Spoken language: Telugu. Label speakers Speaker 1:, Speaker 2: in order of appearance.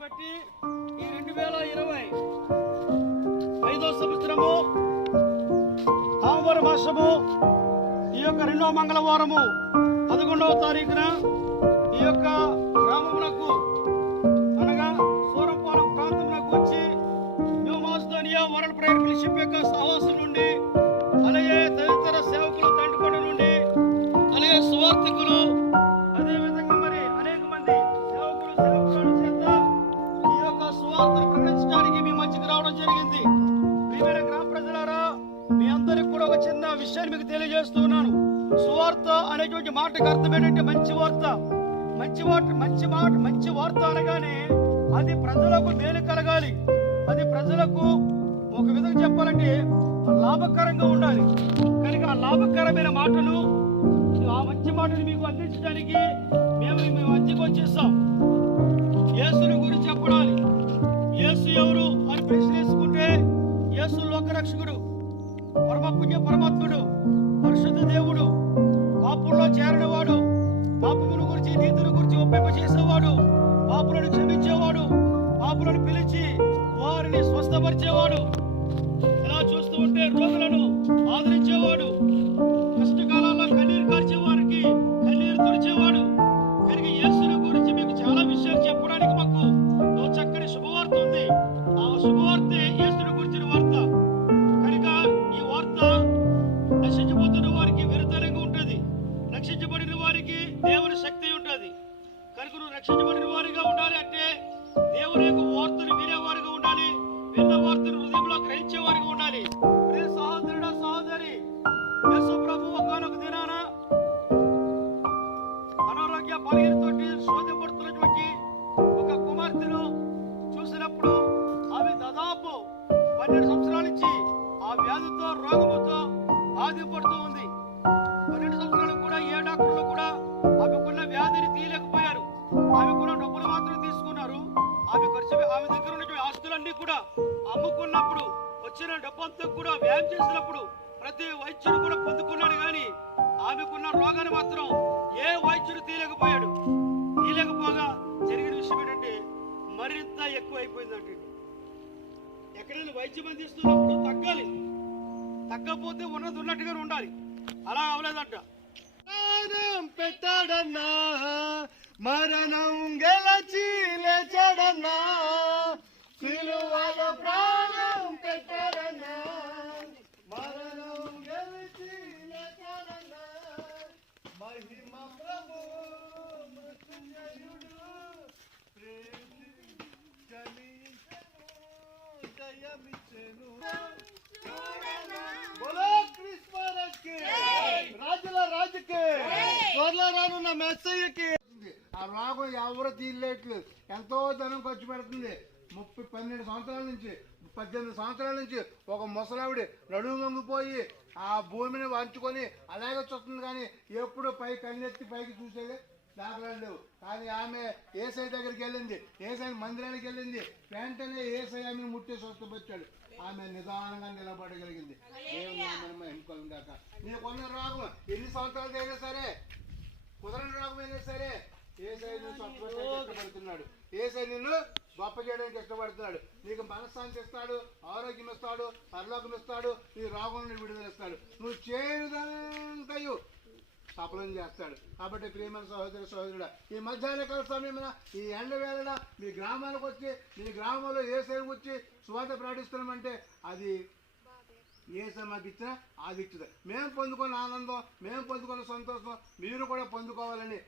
Speaker 1: కాబట్టి ఈ రెండు వేల ఇరవై ఐదో సంవత్సరము నవంబర్ మాసము ఈ యొక్క రెండవ మంగళవారము పదకొండవ తారీఖున ఈ యొక్క గ్రామమునకు అనగా సూరంపాలెం ప్రాంతమునకు వచ్చి new Macedonia world prayer fellowship యొక్క సహవాసం నుండి అలాగే తదితర సేవకులు తండ్రి నుండి అలాగే సువార్థకులు చిన్న విషయాన్ని మీకు తెలియజేస్తున్నాను. సువార్త అనేటువంటి మాటకు అర్థం ఏంటంటే మంచి వార్త. మంచి వార్త మంచి మాట మంచి వార్త అనగానే అది ప్రజలకు మేలు కలగాలి. అది ప్రజలకు ఒక విధంగా చెప్పాలంటే లాభకరంగా ఉండాలి. కనుక ఆ లాభకరమైన మాటలు ఆ మంచి మాటలు మీకు అందించడానికి మేము మేము మధ్యకు వచ్చేస్తాం యేసుని గురించి చెప్పడాలి. యేసు చూస్తూ ఆదరించేవాడు. కష్టకాలంలో కన్నీరు కార్చే వారికి కన్నీరు తుడిచేవాడు. కనుక యేసుని గురించి మీకు చాలా విషయాలు చెప్పడానికి మాకు ఓ చక్కని శుభవార్త ఉంది. ఆ శుభవార్తే యేసుని గురించిన వార్త. కనుక ఈ వార్త నశించిపోతున్న వారికి విరుద్ధంగా ఉంటుంది. రక్షించబడిన వారికి దేవుని శక్తి ఉంటుంది. కనుక నువ్వు రక్షించబడిన వారిగా ఉండాలి అంటే దేవుని యొక్క వార్తను వినేవారిగా ఉండాలి. విన్న వార్తను హృదయంలో గ్రహించే వారిగా ఉండాలి. అనారోగ్య బలహీనతోటి శోధపడుతున్నటువంటి ఒక కుమార్తెను చూసినప్పుడు ఆమె దాదాపు పన్నెండు సంవత్సరాల నుంచి ఆ వ్యాధితో రోగముతో బాధపడుతూ ఉంది. పన్నెండు సంవత్సరాలు కూడా ఏ డాక్టర్లు కూడా ఆమెకున్న వ్యాధిని తీయలేకపోయారు. ఆమెకున్న డబ్బులు మాత్రం తీసుకున్నారు. ఆమె ఖర్చు ఆమె దగ్గర ఉన్నటువంటి ఆస్తులన్నీ కూడా అమ్ముకున్నప్పుడు వచ్చిన డబ్బంతా కూడా వ్యాయామం చేసినప్పుడు ప్రతి వైద్యుడు కూడా పొందుకున్నాడు. కానీ మరింత ఎక్కువ అయిపోయిందంటే ఎక్కడైనా వైద్యం అందిస్తున్నప్పుడు తగ్గాలి. తగ్గకపోతే ఉన్నది ఉన్నట్టుగా ఉండాలి. అలా అవలేదంట
Speaker 2: పెట్టాడన్నా మరణం గెలచి లేచాడన్నా సిలువలో ప్రా రాజుల రాజుకి త్వరలో రానున్న మెస్సయ్యకి ఆ రోగం ఎవరు తీయలేట్లేదు ఎంతో ధనం ఖర్చు పెడుతుంది. ముప్పై పన్నెండు సంవత్సరాల నుంచి పద్దెనిమిది సంవత్సరాల నుంచి ఒక ముసలావిడి నడుము వంగిపోయి ఆ భూమిని వంచుకొని అలాగే చూస్తుంది కానీ ఎప్పుడు పై కన్నెత్తి పైకి చూసేది దాఖలాలు లేవు. కానీ ఆమె ఏసై దగ్గరికి వెళ్ళింది. ఏసై మందిరానికి వెళ్ళింది. వెంటనే ఏసై ఆమెను ముట్టి స్వస్థపరిచాడు ఆమె నిదానంగా నిలబడగలిగింది. దేవుని మహిమ కలుగుగాక. నీకున్న రోగం ఎన్ని సంవత్సరాలు అయినా సరే? కుదరని రోగం అయినా సరే? ఏసై నిన్ను ఇష్టపడుతున్నాడు. ఏసై నిన్ను గొప్ప చేయడానికి ఇష్టపడుతున్నాడు. నీకు మనశ్శాంతి ఇస్తాడు ఆరోగ్యం ఇస్తాడు పరలోకం ఇస్తాడు నీ రోగం నుండి విడుదల ఇస్తాడు. నువ్వు చేయదంతయు సఫలం చేస్తాడు. కాబట్టి ప్రియమైన సహోదరి సహోదరుడా ఈ మధ్యాహ్న కాల సమయమున ఈ ఎండ వేళ మీ గ్రామాలకు వచ్చి మీ గ్రామంలో ఏ సేవ వచ్చి సువాత ప్రకటిస్తున్నామంటే అది ఏ మాకు ఇచ్చినా అది ఇచ్చింది మేము పొందుకున్న ఆనందం మేము పొందుకున్న సంతోషం మీరు కూడా పొందుకోవాలని